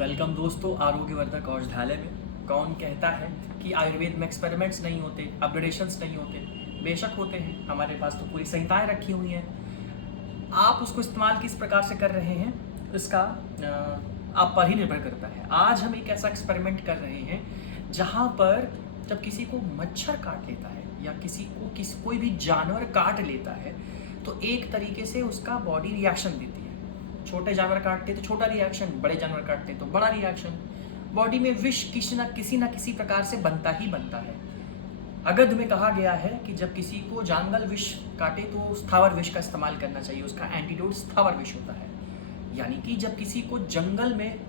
Welcome दोस्तों आरोग्यवर्धक औषधालय में। कौन कहता है कि आयुर्वेद में एक्सपेरिमेंट्स नहीं होते, अपग्रेडेशंस नहीं होते? बेशक होते हैं। हमारे पास तो पूरी संहिताएं रखी हुई हैं। आप उसको इस्तेमाल किस प्रकार से कर रहे हैं इसका आप पर ही निर्भर करता है। आज हम एक ऐसा एक्सपेरिमेंट कर रहे हैं जहाँ पर जब किसी को मच्छर काट लेता है या कोई भी जानवर काट लेता है तो एक तरीके से उसका बॉडी रिएक्शन देती है। छोटे जानवर काटते तो छोटा रिएक्शन, बड़े जानवर काटते तो बड़ा रिएक्शन। बॉडी में विष किसी न किसी प्रकार से बनता ही बनता है। अगध में कहा गया है कि जब किसी को जंगल विष काटे तो स्थावर विष का इस्तेमाल करना चाहिए। उसका एंटीडोट स्थावर विष होता है। यानी कि जब किसी को जंगल में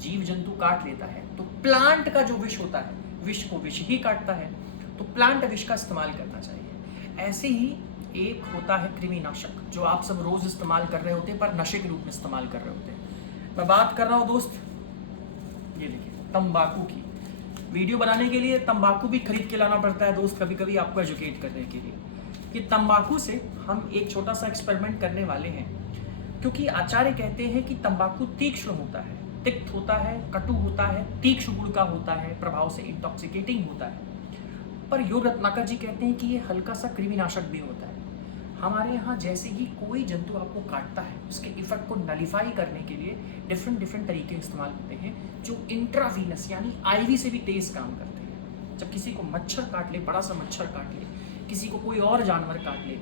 जीव जंतु काट लेता है तो प्लांट का जो विष होता है, विष को विष ही काटता है, तो प्लांट विष का इस्तेमाल करना चाहिए। ऐसे ही एक होता है कृमिनाशक जो आप सब रोज इस्तेमाल कर रहे होते हैं, पर नशे के रूप में इस्तेमाल कर रहे होते हैं। मैं बात कर रहा हूँ दोस्त, ये देखिए, तंबाकू की। वीडियो बनाने के लिए तंबाकू भी खरीद के लाना पड़ता है दोस्त, कभी कभी आपको एजुकेट करने के लिए कि तंबाकू से हम एक छोटा सा एक्सपेरिमेंट करने वाले हैं। क्योंकि आचार्य कहते हैं कि तंबाकू तीक्ष्ण होता है, तिक्त होता है, कटु होता है, तीक्ष्ण गुण का होता है, प्रभाव से इंटॉक्सिकेटिंग होता है। पर योग रत्नाकर जी कहते हैं कि ये हल्का सा कृमिनाशक भी होता है। हमारे यहाँ जैसे ही कोई जंतु आपको काटता है उसके इफेक्ट को नलिफाई करने के लिए डिफरेंट तरीके इस्तेमाल होते हैं जो इंट्रावीनस यानी आईवी से भी तेज काम करते हैं। जब किसी को मच्छर काट ले, बड़ा सा मच्छर काट ले, किसी को कोई और जानवर काट ले,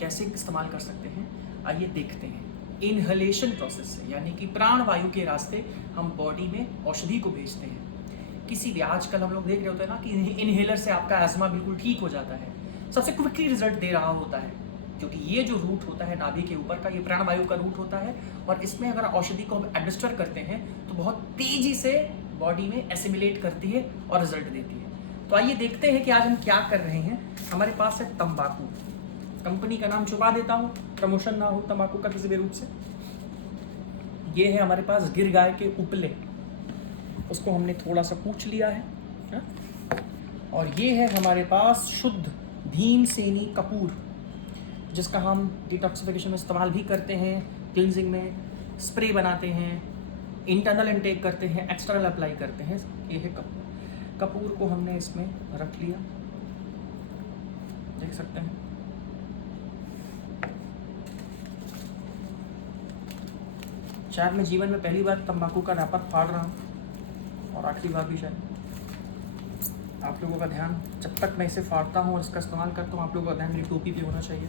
कैसे इस्तेमाल कर सकते हैं आइए देखते हैं। इनहेलेशन प्रोसेस से, यानी कि प्राण वायु के रास्ते हम बॉडी में औषधि को भेजते हैं। किसी भी आजकल हम लोग देख रहे होते हैं ना कि इनहेलर से आपका एस्मा बिल्कुल ठीक हो जाता है, सबसे क्विकली रिजल्ट दे रहा होता है। क्योंकि ये जो रूट होता है नाभि के ऊपर का, ये प्राणवायु का रूट होता है और इसमें अगर औषधि को हम एडमिनिस्टर करते हैं तो बहुत तेजी से बॉडी में एसिमिलेट करती है और रिजल्ट देती है। तो आइए देखते हैं कि आज हम क्या कर रहे हैं। हमारे पास है तंबाकू। कंपनी का नाम छुपा देता हूँ, प्रमोशन ना हो तंबाकू का किसी भी रूप से। ये है हमारे पास गिर गाय के उपले, उसको हमने थोड़ा सा पूछ लिया है। और ये है हमारे पास शुद्ध भीमसेनी कपूर, जिसका हम डिटॉक्सिफिकेशन में इस्तेमाल भी करते हैं, क्लींजिंग में स्प्रे बनाते हैं, इंटरनल इनटेक करते हैं, एक्सटर्नल अप्लाई करते हैं। ये है कपूर। कपूर को हमने इसमें रख लिया, देख सकते हैं। शायद मैं जीवन में पहली बार तंबाकू का रैपर फाड़ रहा हूँ और आखिरी बार भी शायद। आप लोगों का ध्यान, जब तक मैं इसे फाड़ता हूँ और इसका इस्तेमाल करता हूँ, आप लोगों का ध्यान मेरी टोपी पे होना चाहिए।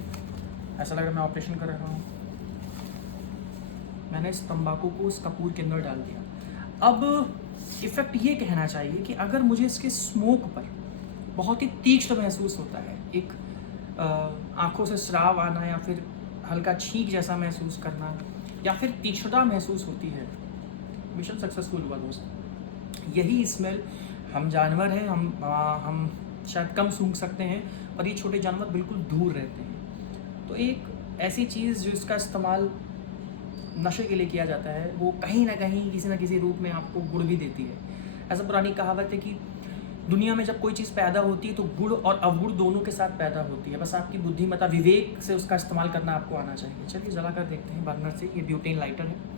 ऐसा लग रहा है मैं ऑपरेशन कर रहा हूँ। मैंने इस तंबाकू को उस कपूर के अंदर डाल दिया। अब इफेक्ट ये कहना चाहिए कि अगर मुझे इसके स्मोक पर बहुत ही तीक्ष्ण महसूस होता है, एक आँखों से स्राव आना या फिर हल्का छींक जैसा महसूस करना या फिर तीक्ष्णता महसूस होती है, मिशन सक्सेसफुल हुआ दोस्त। यही स्मेल हम जानवर हैं, हम शायद कम सूंघ सकते हैं, पर ये छोटे जानवर बिल्कुल दूर रहते हैं। तो एक ऐसी चीज़ जो इसका इस्तेमाल नशे के लिए किया जाता है, वो कहीं ना कहीं किसी न किसी रूप में आपको गुड़ भी देती है। ऐसा पुरानी कहावत है कि दुनिया में जब कोई चीज़ पैदा होती है तो गुड़ और अवगुड़ दोनों के साथ पैदा होती है। बस आपकी बुद्धिमत्ता, विवेक से उसका इस्तेमाल करना आपको आना चाहिए। चलिए जला कर देखते हैं बर्नर से। ये ब्यूटेन लाइटर है।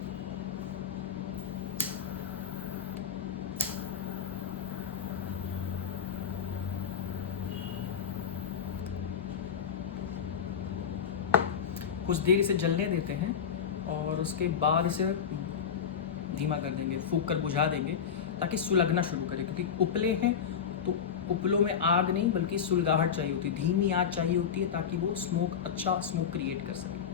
कुछ देर इसे जलने देते हैं और उसके बाद इसे धीमा कर देंगे, फूंक कर बुझा देंगे ताकि सुलगना शुरू करे। क्योंकि उपले हैं तो उपलों में आग नहीं बल्कि सुलगाहट चाहिए होती है, धीमी आग चाहिए होती है ताकि वो स्मोक, अच्छा स्मोक क्रिएट कर सके।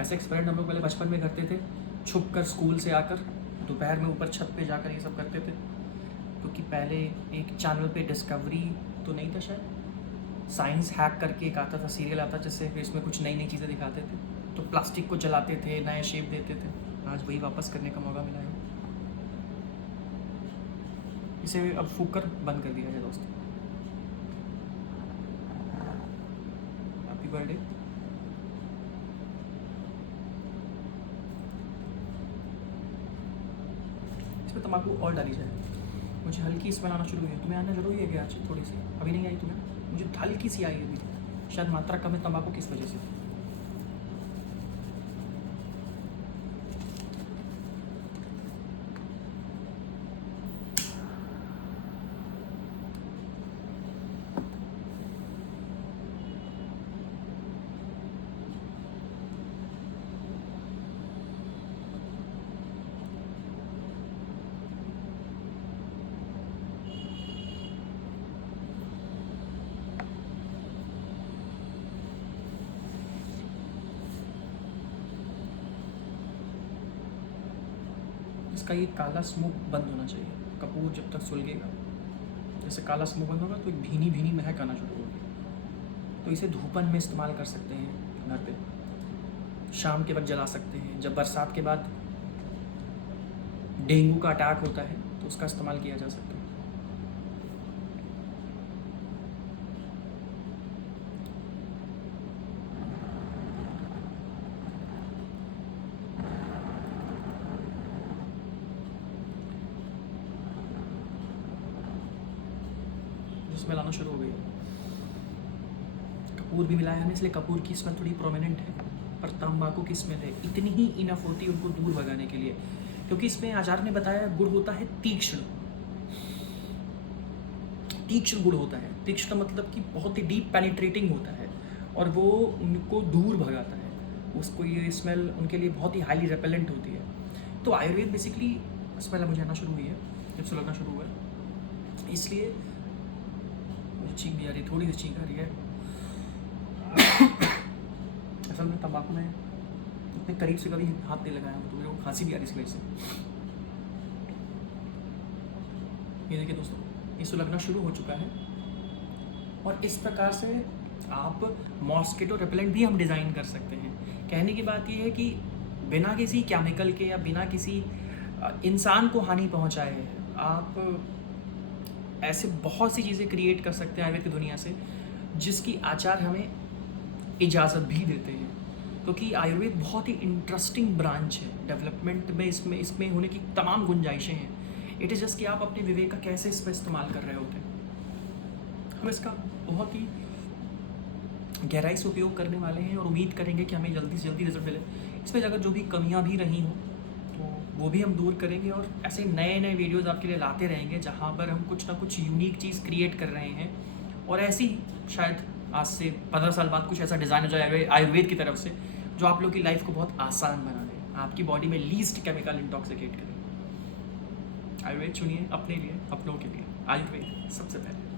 ऐसे एक्सपेरिमेंट हम लोग पहले बचपन में करते थे, छुप कर स्कूल से आकर दोपहर में ऊपर छत पे जाकर ये सब करते थे। क्योंकि पहले एक चैनल पे डिस्कवरी तो नहीं था, शायद साइंस हैक करके एक आता था, सीरियल आता जिससे इसमें कुछ नई नई चीज़ें दिखाते थे। तो प्लास्टिक को जलाते थे, नए शेप देते थे। आज वही वापस करने का मौका मिला है। इसे अब फूंक कर बंद कर दिया जाए दोस्तों। Happy birthday. इसमें तम्बाकू और डाली जाए। मुझे हल्की स्मेल आना शुरू हुई है। तुम्हें आना जरूरी है क्या आज? थोड़ी सी अभी नहीं आई तुम्हें? मुझे हल्की सी आई अभी, शायद मात्रा कम है तंबाकू किस वजह से। इसका ये काला स्मोक बंद होना चाहिए। कपूर जब तक सुलगेगा, जैसे काला स्मोक बंद होगा तो एक भीनी भीनी महक आना शुरू होगी। तो इसे धूपन में इस्तेमाल कर सकते हैं घर पे, शाम के वक्त जला सकते हैं। जब बरसात के बाद डेंगू का अटैक होता है तो उसका इस्तेमाल किया जा सकता है। स्मेल आना शुरू हो गई। कपूर भी मिलाया हमने, इसलिए कपूर की स्मेल थोड़ी प्रोमिनेंट है, पर तंबाकू की स्मेल है इतनी ही इनफ होती है उनको दूर भगाने के लिए, क्योंकि इसमें आचार्य ने बताया गुड़ होता है तीक्ष्ण। तीक्ष्ण गुड़ होता है। तीक्ष्ण मतलब कि बहुत ही डीप पेनिट्रेटिंग होता है और वो उनको दूर भगाता है। उसको ये स्मेल उनके लिए बहुत ही हाईली रेपेलेंट होती है। तो आयुर्वेद बेसिकली, स्मेल मुझे आना शुरू हुई है, जब से लगना शुरू हुआ है, इसलिए मुझे छींक भी आ रही है, थोड़ी सी छींक आ रही है। असल में तंबाकू में इतने करीब से कभी हाथ नहीं लगाया तो मेरे को खांसी भी आ रही है इसकी वजह से। ये देखिए दोस्तों, ये सुलगना शुरू हो चुका है और इस प्रकार से आप मॉस्किटो रेपेलेंट भी हम डिज़ाइन कर सकते हैं। कहने की बात ये है कि बिना किसी केमिकल के या बिना किसी इंसान को हानि पहुंचाए आप ऐसे बहुत सी चीज़ें क्रिएट कर सकते हैं आयुर्वेद की दुनिया से, जिसकी आचार्य हमें इजाज़त भी देते हैं। क्योंकि आयुर्वेद बहुत ही इंटरेस्टिंग ब्रांच है, डेवलपमेंट में इसमें होने की तमाम गुंजाइशें हैं। इट इज़ जस्ट कि आप अपने विवेक का कैसे इस पर इस्तेमाल कर रहे होते हैं। हम इसका बहुत ही गहराई से उपयोग करने वाले हैं और उम्मीद करेंगे कि हमें जल्दी से जल्दी रिजल्ट मिले। इसमें अगर जो भी कमियां भी रही हों तो वो भी हम दूर करेंगे और ऐसे नए नए वीडियोज़ आपके लिए लाते रहेंगे जहाँ पर हम कुछ ना कुछ यूनिक चीज़ क्रिएट कर रहे हैं। और ऐसी शायद आज से 15 साल बाद कुछ ऐसा डिज़ाइन हो जाए आयुर्वेद की तरफ से जो आप लोग की लाइफ को बहुत आसान बना दे, आपकी बॉडी में लीस्ट केमिकल इंटॉक्सिकेट करे। आयुर्वेद चुनिए अपने लिए, अपनों के लिए। आयुर्वेद सबसे पहले।